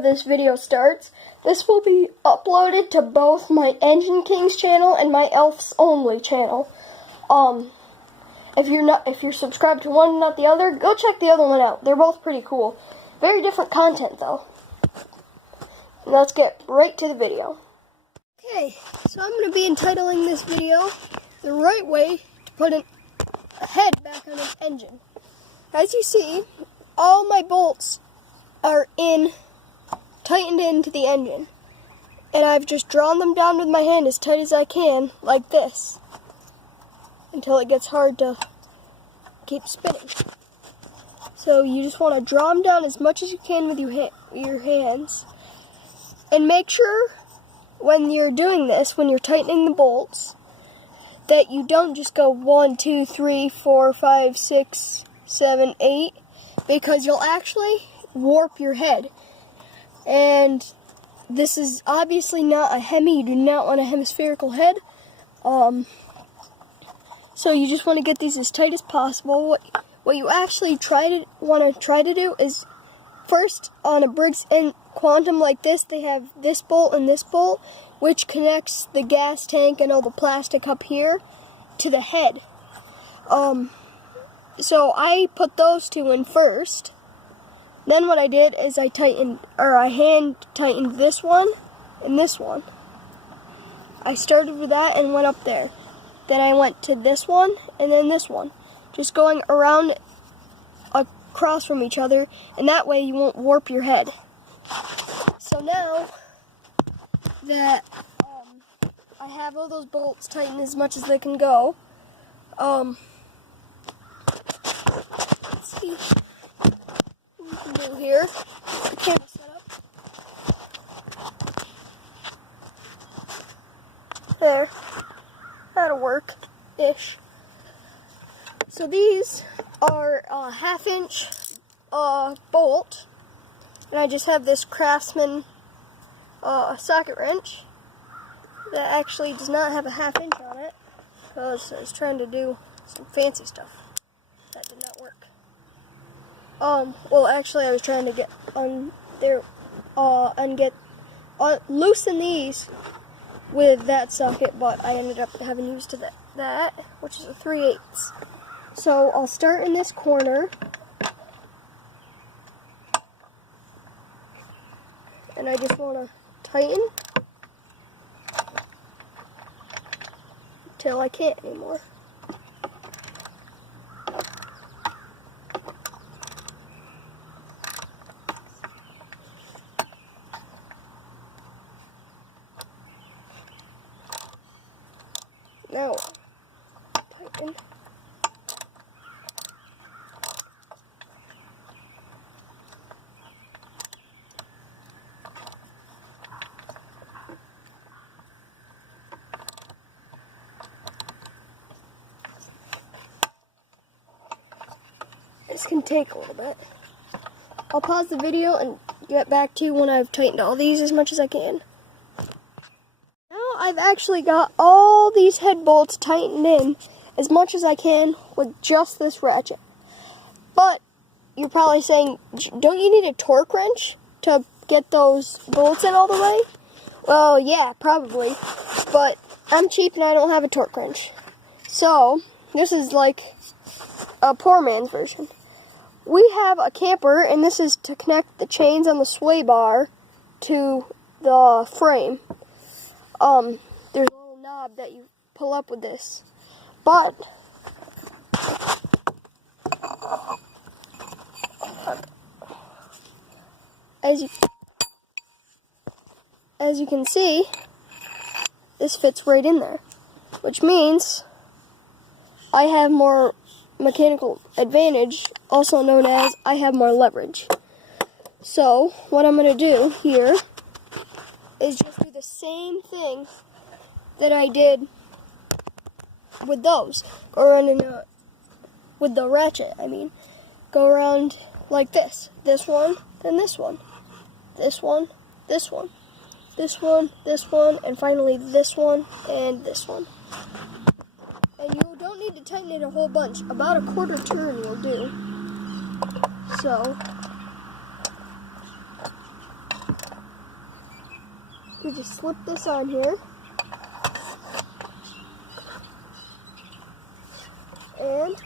before this video starts, this will be uploaded to both my Engine Kings channel and my Elfs Only channel. If you're subscribed to one and not the other, go check the other one out. They're both pretty cool. Very different content though. Let's get right to the video. Okay, so I'm going to be entitling this video the right way to put a head back on an engine. As you see, all my bolts are tightened into the engine. And I've just drawn them down with my hand as tight as I can, like this, until it gets hard to keep spinning. So you just want to draw them down as much as you can with your hands. And make sure when you're doing this, when you're tightening the bolts, that you don't just go 1, 2, 3, 4, 5, 6, 7, 8, because you'll actually warp your head. And this is obviously not a Hemi. You do not want a hemispherical head. So you just want to get these as tight as possible. What you actually want to try to do is, first, on a Briggs & Quantum like this, they have this bolt and this bolt, which connects the gas tank and all the plastic up here to the head. So I put those two in first. Then what I did is I hand tightened this one and this one. I started with that and went up there. Then I went to this one and then this one. Just going around across from each other, and that way you won't warp your head. So now that I have all those bolts tightened as much as they can go, let's see what we can do here. The camera setup. There. That'll work-ish. So these are a 1/2-inch bolt, and I just have this Craftsman socket wrench that actually does not have a 1/2 inch on it, because I was trying to do some fancy stuff. That did not work. Well, actually, I was trying to get on there and loosen these with that socket, but I ended up having used that, which is a 3/8. So I'll start in this corner, and I just want to tighten until I can't anymore. Now, tighten. This can take a little bit. I'll pause the video and get back to you when I've tightened all these as much as I can. Now I've actually got all these head bolts tightened in as much as I can with just this ratchet. But you're probably saying, don't you need a torque wrench to get those bolts in all the way? Well, yeah, probably. But I'm cheap and I don't have a torque wrench. So, this is like a poor man's version. We have a camper, and this is to connect the chains on the sway bar to the frame. There's a little knob that you pull up with this. But as you can see, this fits right in there, which means I have more mechanical advantage, also known as I have more leverage. So what I'm going to do here is just do the same thing that I did with those. Go around with the ratchet, go around like this. This one, then this one. This one, this one. This one, this one, and finally this one, and this one. And you don't need to tighten it a whole bunch. About a quarter turn will do. So, You just slip this on here. And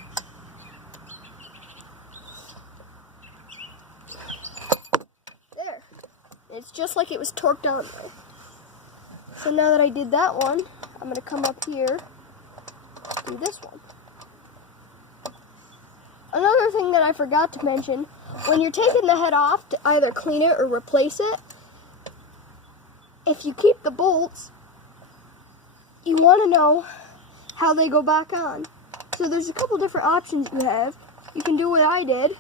there. It's just like it was torqued on there. So now that I did that one, I'm going to come up here, do this one. Another thing that I forgot to mention, when you're taking the head off to either clean it or replace it, if you keep the bolts, you want to know how they go back on. So there's a couple different options you have. You can do what I did,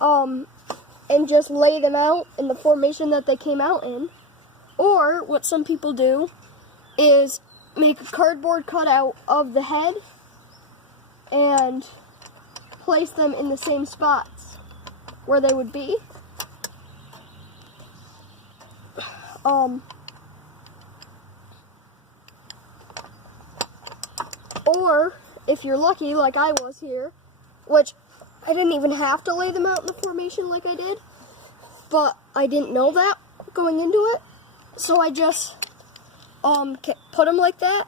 and just lay them out in the formation that they came out in. Or what some people do is make a cardboard cutout of the head and place them in the same spots where they would be. Or if you're lucky, like I was here, which I didn't even have to lay them out in the formation like I did, but I didn't know that going into it, so I just put them like that.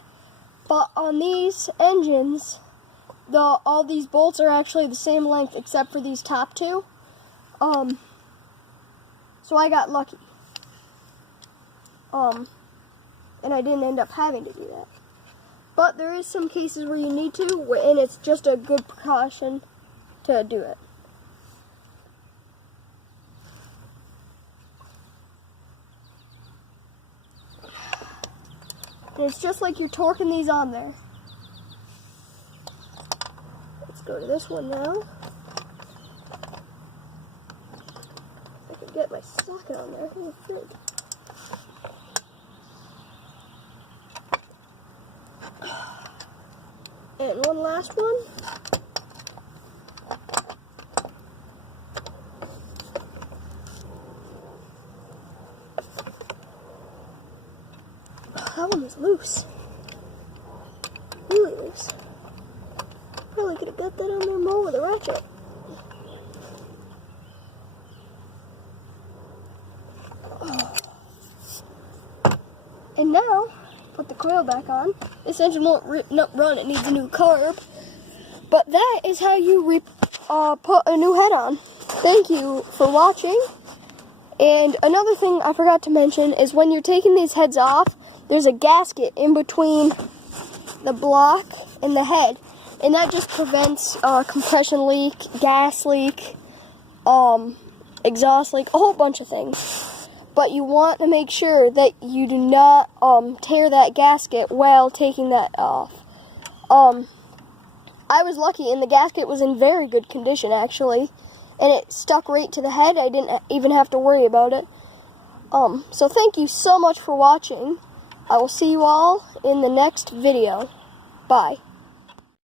But on these engines, all these bolts are actually the same length except for these top two. So I got lucky. And I didn't end up having to do that. But there is some cases where you need to, and it's just a good precaution to do it. And it's just like you're torquing these on there. Let's go to this one now. I can get my socket on there. What the frig? And one last one. That one was loose. Really loose. Probably could have got that on there more with a ratchet. And now, put the coil back on. This engine won't run, it needs a new carb. But that is how you put a new head on. Thank you for watching. And another thing I forgot to mention is when you're taking these heads off, there's a gasket in between the block and the head. And that just prevents compression leak, gas leak, exhaust leak, a whole bunch of things. But you want to make sure that you do not tear that gasket while taking that off. I was lucky, and the gasket was in very good condition, actually. And it stuck right to the head. I didn't even have to worry about it. So thank you so much for watching. I will see you all in the next video. Bye.